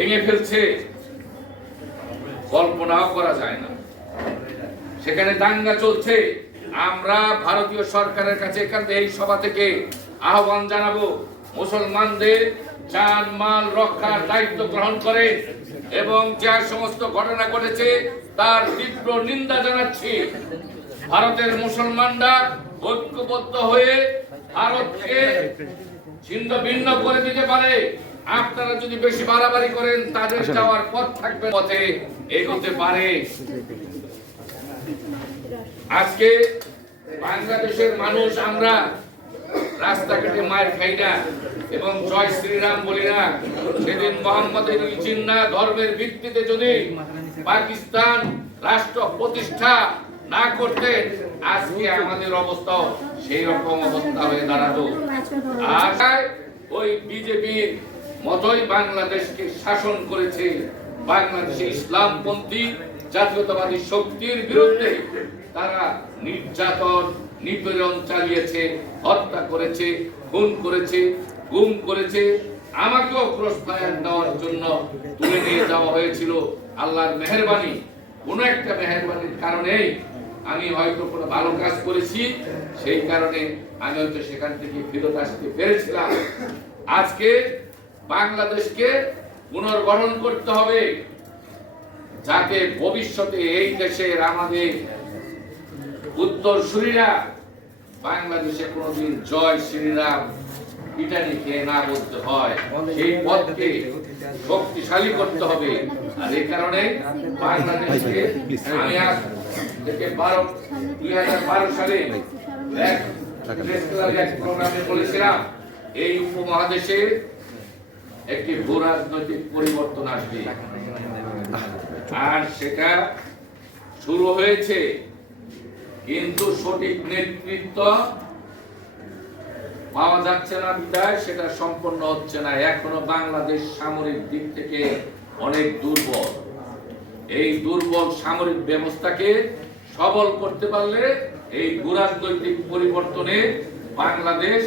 ভেঙে ফেলছে, কল্পনাও করা যায় না। সেখানে দাঙ্গা চলছে। আমরা ভারতীয় সরকারের কাছে এখান থেকে, এই সভা থেকে আহ্বান জানাবো, মুসলমানদের জান মাল রক্ষার দায়িত্ব গ্রহণ করে এবং যে সমস্ত ঘটনা ঘটেছে তার তীব্র নিন্দা জানাচ্ছি। ভারতের মুসলমানরা ঐক্যবদ্ধ হয়ে ভারতকে ছিন্ন ভিন্ন করে দিতে পারে। আপনারা যদি বেশি বাড়াবাড়ি করেন, তাদের যাওয়ার পথ থাকবে, পথে এগোতে পারে। আজকে বাংলাদেশের মানুষ আমরা রাস্তাঘাটে মায়ের খাই না এবং জয় শ্রীরাম বলি না। সেদিন মোহাম্মদের চিন্না ধর্মের ভিত্তিতে যদি পাকিস্তান রাষ্ট্র প্রতিষ্ঠা না করতেন, আজকে আমাদের অবস্থাও সেই রকম অবস্থা হয়ে দাঁড়াতো। আর ওই বিজেপির মতোই বাংলাদেশকে শাসন করেছে। বাংলাদেশে ইসলামপন্থী জাতীয়তাবাদী শক্তির বিরুদ্ধে তারা নির্যাতন নিপীড়ন চালিয়েছে, হত্যা করেছে, খুন করেছে, গুম করেছে। আমাকেও ক্রস ফায়ার দেওয়ার জন্য তুলে নিয়ে যাওয়া হয়েছিল। আল্লাহর মেহেরবানি, কোন একটা মেহেরবানির কারণেই আমি হয়তো কোনো ভালো কাজ করেছি, সেই কারণে আমি হয়তো সেখান থেকে ফেরত আসতে পেরেছিলাম। আজকে বাংলাদেশকে পুনর্গঠন করতে হবে, যাতে ভবিষ্যতে এই দেশের আমাদের উত্তরসূরিরা বাংলাদেশে কোনোদিন জয় শ্রীরাম পিটানি খেয়ে না বলতে হয়। সেই পথকে শক্তিশালী করতে হবে। আর এই কারণে বাংলাদেশকে আমি আজ থেকে 2012 সালে এক প্রোগ্রামে বলেছিলাম, এই উপমহাদেশে একটি ভূরাজনৈতিক পরিবর্তন আসবে। আর সেটা শুরু হয়েছে, কিন্তু সঠিক নেতৃত্ব পাওয়া যাচ্ছে না, বিদায় সেটা সম্পন্ন হচ্ছে না। এখনো বাংলাদেশ সামরিক দিক থেকে অনেক দুর্বল। এই দুর্বল সামরিক ব্যবস্থাকে সবল করতে পারলে এই ভূরাজনৈতিক পরিবর্তনে বাংলাদেশ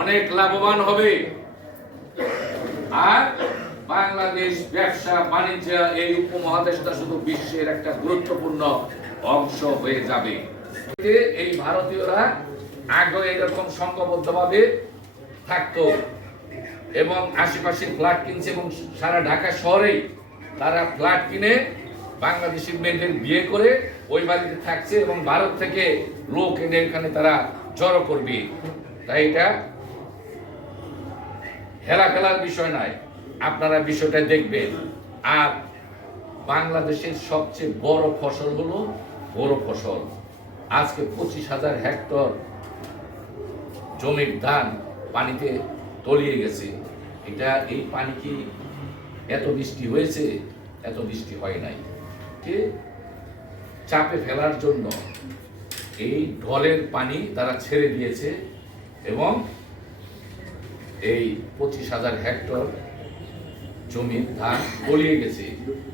অনেক লাভবান হবে। আর বাংলাদেশ ব্যবসা বাণিজ্য, এই উপমহাদেশটা শুধু বিশ্বের একটা গুরুত্বপূর্ণ অংশ হয়ে যাবে। এই ভারতীয়রা আগে এরকম সংঘবদ্ধভাবে থাকতো এবং আশেপাশে ফ্ল্যাট কিনছে এবং সারা ঢাকা শহরেই তারা ফ্ল্যাট কিনে বাংলাদেশি মেয়েদের বিয়ে করে ওই বাড়িতে থাকছে এবং ভারত থেকে লোক এনে এখানে তারা জড়ো করবে। তাই এটা হেলা ফেলার বিষয় নয়, আপনারা বিষয়টা দেখবেন। আর বাংলাদেশের সবচেয়ে বড় ফসল হলো বড় ফসল। আজকে 25,000 হেক্টর জমির ধান পানিতে তলিয়ে গেছে। এটা এই পানি কি এত বৃষ্টি হয়েছে? এত বৃষ্টি হয় নাই। চাপে ফেলার জন্য এই ঢলের পানি তারা ছেড়ে দিয়েছে এবং এই 25,000 হেক্টর জমির ধান তলিয়ে গেছে।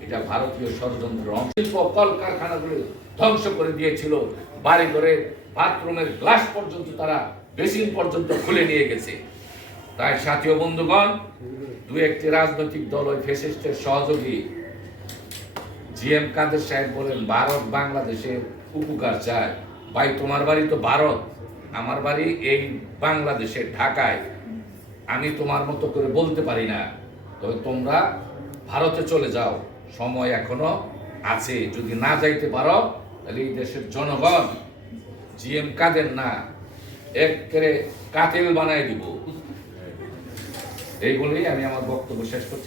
এটা ভারতীয় ষড়যন্ত্র। শিল্প কলকারখানাগুলো ধ্বংস করে দিয়েছিল। বাড়ি ঘরের বাথরুমের গ্লাস পর্যন্ত তারা, বেসিন পর্যন্ত খুলে নিয়ে গেছে। তাই সাথীয় বন্ধুগণ, দু একটি রাজনৈতিক দল ওই ফ্যাসিস্টের সহযোগী জিএম কাদের সাহেব বলেন ভারত বাংলাদেশের উপকার চায়। ভাই, তোমার বাড়ি তো ভারত, আমার বাড়ি এই বাংলাদেশের ঢাকায়। আমি তোমার মতো করে বলতে পারি না, তবে তোমরা ভারতে চলে যাও, সময় এখনো আছে। যদি না যাইতে পারো তাহলে এই দেশের জনগণ জিএম কাদের না একেবারে কাতিল বানায় দিব। এই বলেই আমি আমার বক্তব্য শেষ করছি।